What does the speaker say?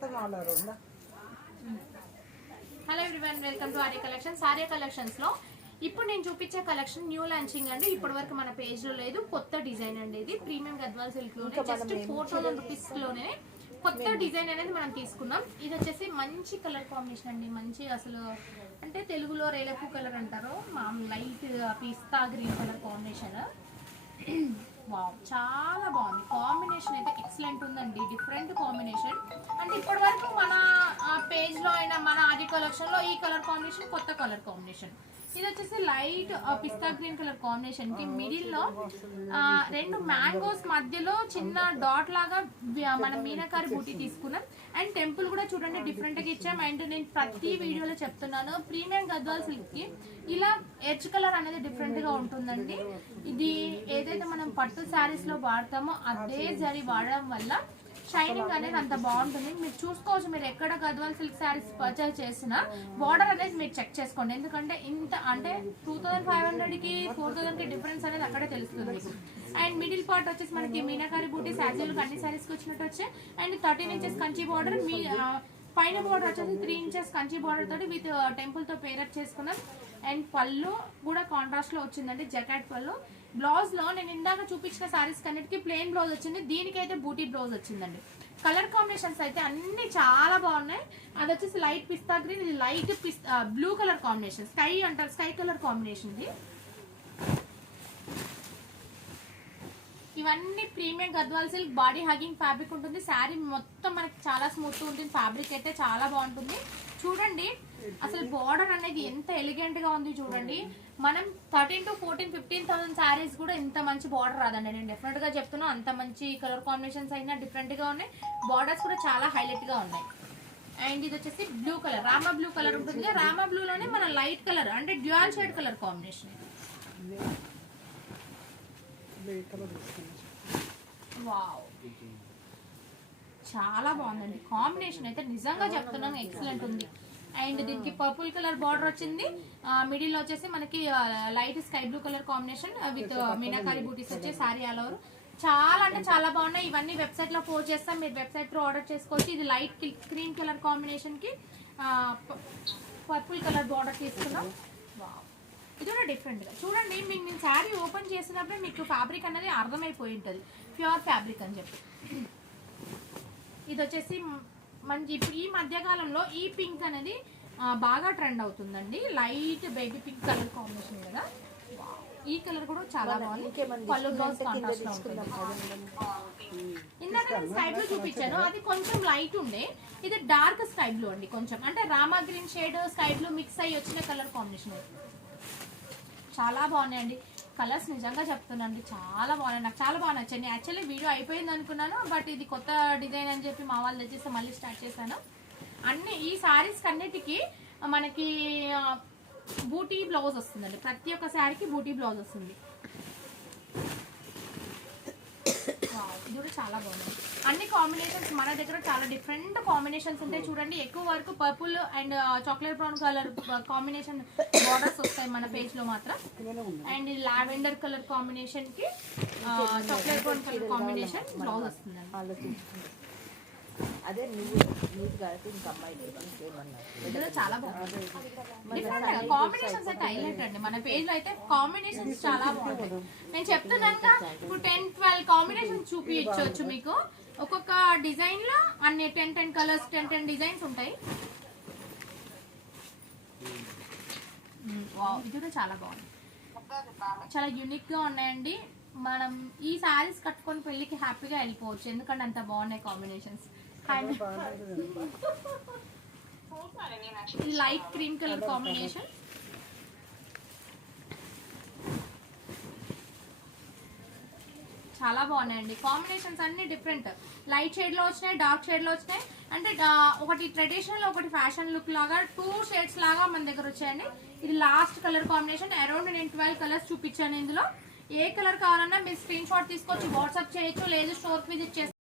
Hello everyone, welcome to Arya collections. Arya collections లో ఇప్పుడు నేను చూపించే కలెక్షన్ న్యూ లాంచింగ్ అండి. ఇప్పటి వరకు మన పేజ్ లో లేదు, కొత్త డిజైన్ అండి. ఇది ప్రీమియం గద్వాల్ సిల్క్ లోనే జస్ట్ 4000 రూపీస్ లోనే కొత్త డిజైన్ అనేది మనం తీసుకున్నాం. ఇది వచ్చేసి మంచి కలర్ కాంబినేషన్ అండి. మంచి అసలు అంటే తెలుగులో రేలపు కలర్ అంటారు, లైట్ పిస్తా గ్రీన్ కలర్ కాంబినేషన్. వావ్, చాలా బాగుంది కాంబినేషన్ అయితే, ఎక్సలెంట్ ఉందండి. డిఫరెంట్ కాంబినేషన్ అంటే ఇప్పటి వరకు మన పేజ్ లో అయినా మన ఆది కలెక్షన్ లో ఈ కలర్ కాంబినేషన్ కొత్త కలర్ కాంబినేషన్. ఇది వచ్చేసి లైట్ పిస్తా గ్రీన్ కలర్ కాంబినేషన్ కి మిడిల్ లో రెండు మ్యాంగోస్ మధ్యలో చిన్న డాట్ లాగా మనం మీనాకారి బూటీ తీసుకున్నాం. అండ్ టెంపుల్ కూడా చూడండి డిఫరెంట్ గా ఇచ్చాం. అండ్ నేను ప్రతి వీడియోలో చెప్తున్నాను, ప్రీమియం గద్వాల్ సిల్క్ కి ఇలా ఎడ్జ్ కలర్ అనేది డిఫరెంట్ గా ఉంటుందండి. ఇది ఏదైతే మనం పట్టు శారీస్ లో వాడతామో అదే జరీ వాడడం వల్ల షైనింగ్ అనేది అంత బాగుంటుంది. మీరు చూసుకోవచ్చు, మీరు ఎక్కడ గద్వాల్ సిల్క్ శారీస్ పర్చేస్ చేసినా బార్డర్ అనేది మీరు చెక్ చేసుకోండి. ఎందుకంటే ఇంత అంటే 2500 కి 4000 కి డిఫరెన్స్ అనేది అక్కడే తెలుస్తుంది. అండ్ మిడిల్ పార్ట్ వచ్చేసి మనకి మీనాకారి బూటీ శారీలు అన్ని శారీస్ కి వచ్చినట్టు వచ్చాయి. అండ్ 13 ఇంచెస్ కంచి బార్డర్, మీ పైన బార్డర్ వచ్చేసి 3 ఇంచెస్ కంచి బార్డర్ తోటి విత్ టెంపుల్ తో పేరప్ చేసుకున్నాం. అండ్ పళ్ళు కూడా కాంట్రాస్ట్ లో వచ్చిందండి, జకాట్ పళ్ళు. బ్లౌజ్ లో నేను ఇందాక చూపించిన సారీస్ కన్నిటికి ప్లెయిన్ బ్లౌజ్ వచ్చింది, దీనికైతే బూటీ బ్లౌజ్ వచ్చిందండి. కలర్ కాంబినేషన్స్ అయితే అన్ని చాలా బాగున్నాయి. అది వచ్చేసి లైట్ పిస్తా గ్రీన్, ఇది light blue colour combination, sky అంటారు, స్కై కలర్ కాంబినేషన్ ఇది. ఇవన్నీ premium Gadwal silk body hugging fabric ఉంటుంది. శారీ మొత్తం మనకి చాలా స్మూత్ ఉంటుంది. ఫ్యాబ్రిక్ అయితే చాలా బాగుంటుంది. చూడండి అసలు బార్డర్ అనేది ఎంత ఎలిగెంట్ గా ఉంది చూడండి. మనం 13 to 14, 15,000 శారీస్ కూడా ఇంత మంచి బార్డర్ రాదండి. నేను డెఫినెట్ గా చెప్తున్నా, అంత మంచి కలర్ కాంబినేషన్స్ అయినా డిఫరెంట్ గా ఉన్నాయి. బార్డర్స్ కూడా చాలా హైలైట్ గా ఉన్నాయి. అండ్ ఇది వచ్చేసి blue colour, Rama blue colour ఉంటుంది. రామా బ్లూ లోనే మన లైట్ కలర్ అంటే dual shade colour combination. Wow, చాలా బాగుందండి కాంబినేషన్ అయితే, నిజంగా చెప్తున్నాను ఎక్సలెంట్ ఉంది. అండ్ దీనికి పర్పుల్ కలర్ బార్డర్ వచ్చింది. మిడిల్ లో వచ్చేసి మనకి light sky blue colour combination with Meenakari butis వచ్చే శారీ ఆల్ ఓవర్. చాలా అంటే చాలా బాగున్నాయి. ఇవన్నీ వెబ్సైట్ లో పోస్ట్ చేస్తాం, మీరు వెబ్సైట్ లో ఆర్డర్ చేసుకోవచ్చు. ఇది లైట్ క్రీమ్ కలర్ కాంబినేషన్ కి పర్పుల్ కలర్ బార్డర్ తీసుకున్నాం. ఇది కూడా డిఫరెంట్ గా చూడండి. మీకు శారీ ఓపెన్ చేసినప్పుడే మీకు ఫ్యాబ్రిక్ అనేది అర్థమైపోయి ఉంటుంది, ప్యూర్ ఫ్యాబ్రిక్ అని చెప్పి. ఇది వచ్చేసి మంచి ఇప్పుడు ఈ మధ్యకాలంలో ఈ పింక్ అనేది బాగా ట్రెండ్ అవుతుందండి. Light baby pink colour combination కదా. ఈ కలర్ కూడా చాలా బాగుంది. పళ్ళు బ్లౌజ్ కాంట్రాస్ట్ లో ఉంటుంది. ఇందాక నేను స్కై బ్లూ చూపించాను, అది కొంచెం లైట్ ఉండే. ఇది డార్క్ స్కై బ్లూ అండి, కొంచెం అంటే Rama green shade sky blue mix అయ్యి వచ్చిన కలర్ కాంబినేషన్. చాలా బాగున్నాయండి కలర్స్, నిజంగా చెప్తున్నాండి చాలా బాగున్నాయి. నాకు చాలా బాగా నచ్చింది. యాక్చువల్లీ వీడియో అయిపోయింది అనుకున్నాను, బట్ ఇది కొత్త డిజైన్ అని చెప్పి మా వాళ్ళు తెచ్చేస్తే మళ్ళీ స్టార్ట్ చేశాను. అన్ని ఈ శారీస్ కన్నిటికి మనకి బూటీ బ్లౌజ్ వస్తుందండి. ప్రతి ఒక్క శారీకి బూటీ బ్లౌజ్ వస్తుంది. ఇది కూడా చాలా బాగుంది. అన్ని కాంబినేషన్స్ మన దగ్గర చాలా డిఫరెంట్ కాంబినేషన్స్ ఉంటాయి. చూడండి ఎక్కువ వరకు purple and chocolate brown colour combination borders వస్తాయి మన పేజ్ లో మాత్రం. అండ్ లావెండర్ కలర్ కాంబినేషన్ కి chocolate brown colour combination blouse వస్తుంది. అదే చాలా బాగుంది. డిఫరెంట్ కాంబినేషన్స్ అయితే హైలైట్ అండి. మన పేజ్ లో అయితే కాంబినేషన్స్ చాలా బాగుంటాయి. నేను చెప్తున్నాక ఇప్పుడు 10-12 కాంబినేషన్స్ చూపించవచ్చు మీకు. ఒక్కొక్క డిజైన్ లో అన్ని 10 కలర్స్ 10 డిజైన్స్ ఉంటాయి. ఇది కూడా చాలా బాగుంది, చాలా యూనిక్ గా ఉన్నాయండి. మనం ఈ శారీస్ కట్టుకొని పెళ్లికి హ్యాపీగా వెళ్ళిపోవచ్చు, ఎందుకంటే అంత బాగున్నాయి combinations. Light cream colour combination, చాలా బాగున్నాయండి కాంబినేషన్స్ అన్ని డిఫరెంట్. లైట్ షేడ్ లో వచ్చినాయి, డార్క్ షేడ్ లో వచ్చినాయి. అంటే ఒకటి ట్రెడిషనల్ ఒకటి ఫ్యాషన్ లుక్ లాగా 2 షేడ్స్ లాగా మన దగ్గర వచ్చాయండి. ఇది లాస్ట్ కలర్ కాంబినేషన్. అరౌండ్ నేను 12 కలర్స్ చూపించాను. ఇందులో ఏ కలర్ కావాలన్నా మీరు స్క్రీన్ షాట్ తీసుకొచ్చి వాట్సాప్ చేయొచ్చు, లేదు స్టోర్ విజిట్ చేస్తే